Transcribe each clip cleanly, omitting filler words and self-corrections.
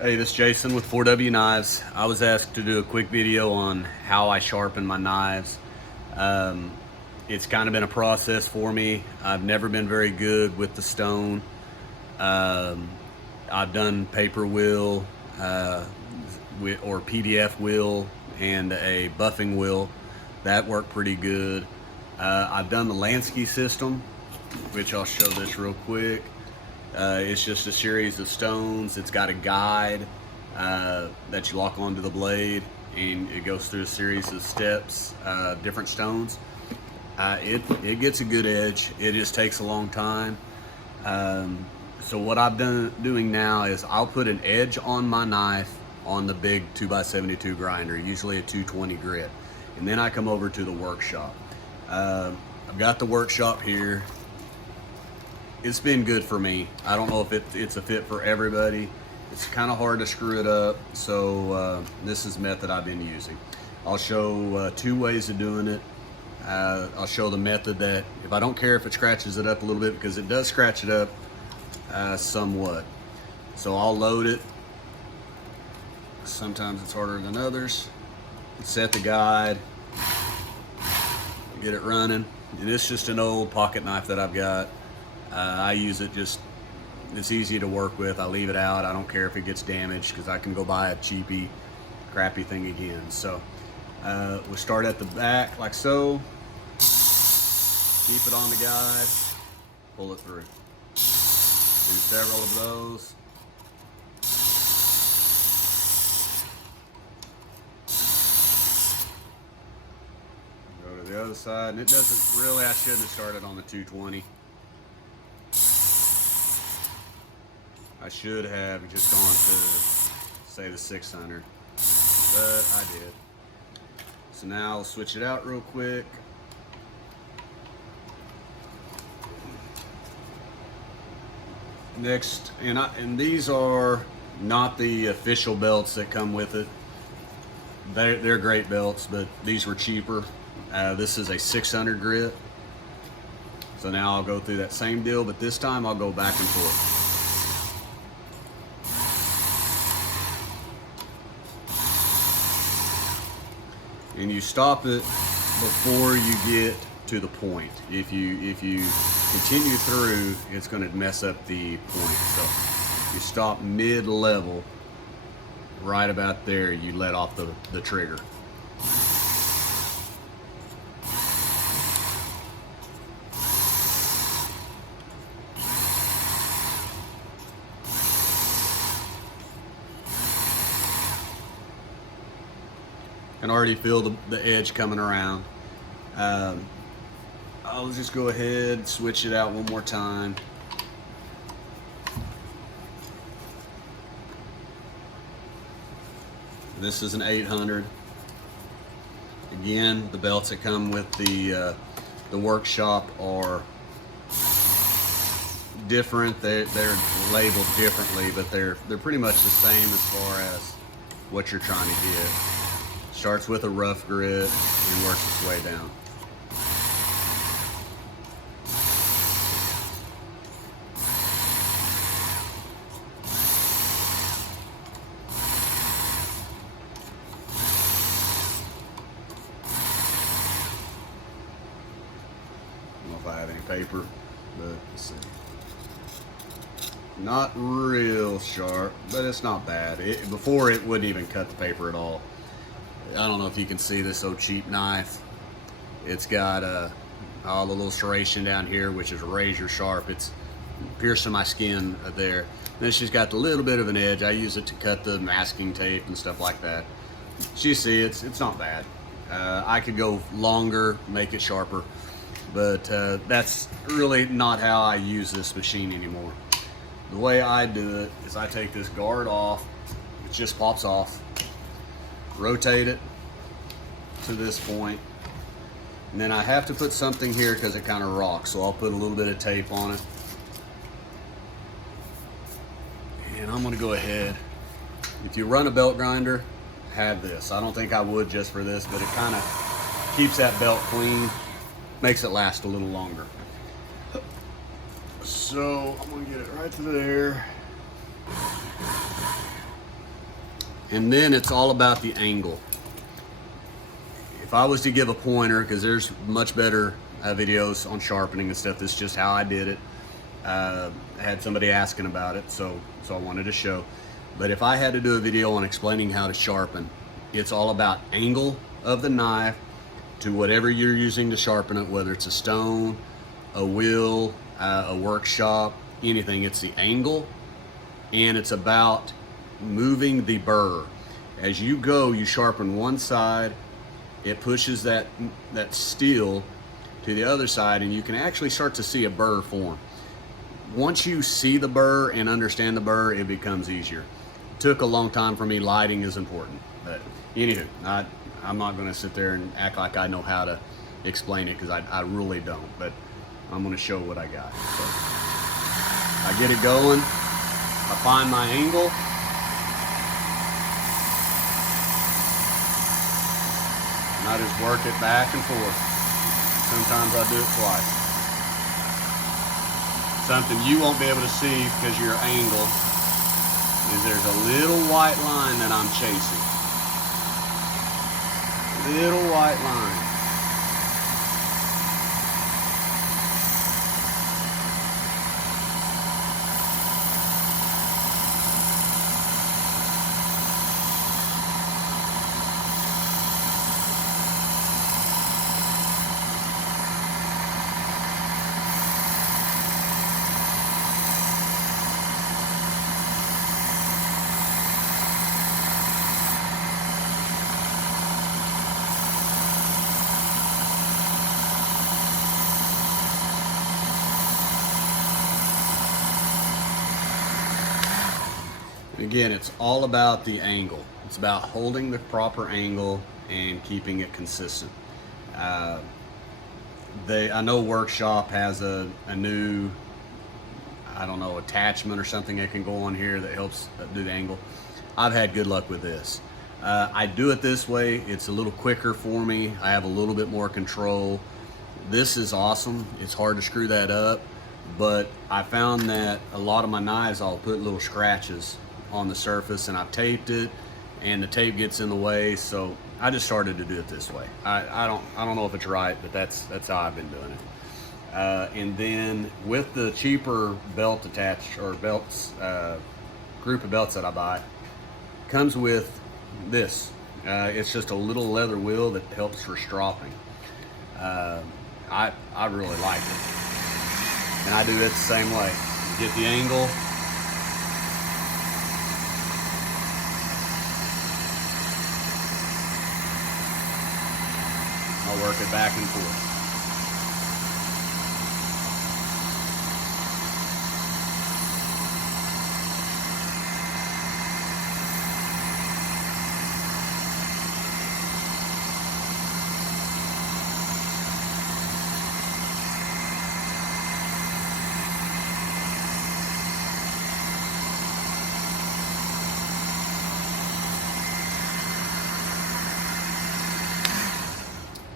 Hey, this is Jason with 4W Knives. I was asked to do a quick video on how I sharpen my knives. Um, it's kind of been a process for me. I've never been very good with the stone. Um, I've done paper wheel or PDF wheel and a buffing wheel. That worked pretty good. I've done the Lansky system, which I'll show this real quick. It's just a series of stones. It's got a guide that you lock onto the blade, and it goes through a series of steps, different stones. It gets a good edge. It just takes a long time. So what I've doing now is I'll put an edge on my knife on the big 2x72 grinder, usually a 220 grit, and then I come over to the workshop. I've got the workshop here. It's been good for me. I don't know if it's a fit for everybody. It's kind of hard to screw it up, so this is the method I've been using. I'll show two ways of doing it. I'll show the method that, if I don't care if it scratches it up a little bit, because it does scratch it up somewhat. So I'll load it. Sometimes it's harder than others. Set the guide, get it running. And it's just an old pocket knife that I've got. I use it it's easy to work with. I leave it out. I don't care if it gets damaged, because I can go buy a cheapy, crappy thing again. So we'll start at the back like so. Keep it on the guide, pull it through. Do several of those. Go to the other side, and it doesn't really, I shouldn't have started on the 220. I should have just gone to, say, the 600, but I did. So now I'll switch it out real quick. Next, and these are not the official belts that come with it. They're great belts, but these were cheaper. This is a 600 grit. So now I'll go through that same deal, but this time I'll go back and forth. And you stop it before you get to the point. If you continue through, it's going to mess up the point. So you stop mid-level, right about there, you let off the trigger. Can already feel the edge coming around. I'll just go ahead, switch it out one more time. This is an 800. Again, the belts that come with the workshop are different. They're labeled differently, but they're pretty much the same as far as what you're trying to get. Starts with a rough grit and works its way down. I don't know if I have any paper, but let's see. Not real sharp, but it's not bad. Before it wouldn't even cut the paper at all. I don't know if you can see this so cheap knife. It's got all the little serration down here, which is razor sharp. It's piercing my skin there. Then she's got a little bit of an edge. I use it to cut the masking tape and stuff like that. So you see, it's not bad. I could go longer, make it sharper, but that's really not how I use this machine anymore. The way I do it is I take this guard off. It just pops off. Rotate it to this point, and then I have to put something here because it kind of rocks, so I'll put a little bit of tape on it. And I'm going to go ahead, if you run a belt grinder, have this. I don't think I would just for this, but it kind of keeps that belt clean, makes it last a little longer. So I'm going to get it right to there. And then it's all about the angle. If I was to give a pointer, because there's much better videos on sharpening and stuff, this is just how I did it. I had somebody asking about it, so I wanted to show. But if I had to do a video on explaining how to sharpen, it's all about angle of the knife to whatever you're using to sharpen it, whether it's a stone, a wheel, a workshop, anything. It's the angle, and it's about moving the burr. As you go, you sharpen one side, it pushes that steel to the other side, and you can actually start to see a burr form. Once you see the burr and understand the burr, it becomes easier. It took a long time for me. Lighting is important, but anywho, I'm not going to sit there and act like I know how to explain it, because I really don't, but I'm going to show what I got. So I get it going, I find my angle, and I just work it back and forth. Sometimes I do it twice. Something you won't be able to see because of your angle is there's a little white line that I'm chasing. Little white line. Again, it's all about the angle. It's about holding the proper angle and keeping it consistent. I know Workshop has a new, I don't know, attachment or something that can go on here that helps do the angle. I've had good luck with this. I do it this way. It's a little quicker for me. I have a little bit more control. This is awesome. It's hard to screw that up, but I found that a lot of my knives, I'll put little scratches on the surface, and I've taped it, and the tape gets in the way, so I just started to do it this way. I don't know if it's right, but that's how I've been doing it. And then with the cheaper belt attached, or belts, group of belts that I buy, comes with this. It's just a little leather wheel that helps for stropping. I really like it, and I do it the same way. You get the angle. I'll work it back and forth.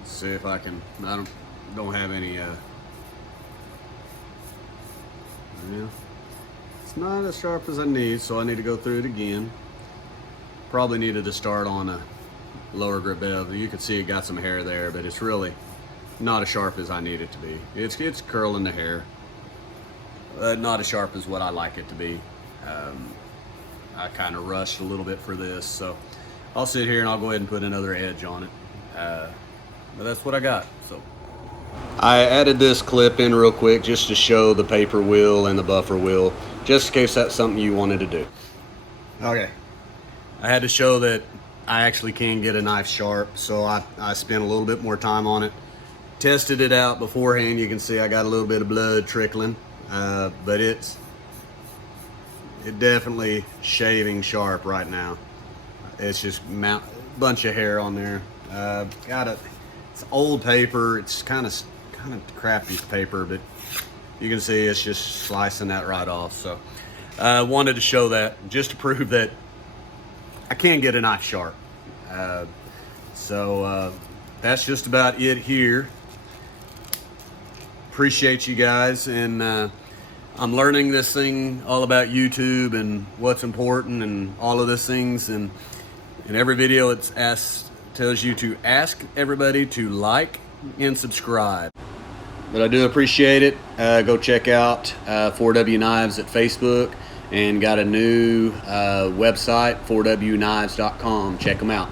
See if I can. I don't have any. Yeah, it's not as sharp as I need, so I need to go through it again. Probably needed to start on a lower grip bevel. You can see it got some hair there, but it's really not as sharp as I need it to be. It's curling the hair, not as sharp as what I like it to be. I kind of rushed a little bit for this, so I'll sit here and I'll go ahead and put another edge on it. But that's what I got. So I added this clip in real quick just to show the paper wheel and the buffer wheel, just in case that's something you wanted to do. Okay, I had to show that I actually can get a knife sharp, so I spent a little bit more time on it. Tested it out beforehand. You can see I got a little bit of blood trickling, but it's definitely shaving sharp right now. It's just a bunch of hair on there. It's old paper. It's kind of crappy paper, but you can see it's just slicing that right off. So I wanted to show that just to prove that I can get a knife sharp. That's just about it here. Appreciate you guys, and I'm learning this thing all about YouTube and what's important and all of these things, and In every video, tells you to ask everybody to like and subscribe. But I do appreciate it. Go check out 4W Knives at Facebook, and got a new website, 4wknives.com. Check them out.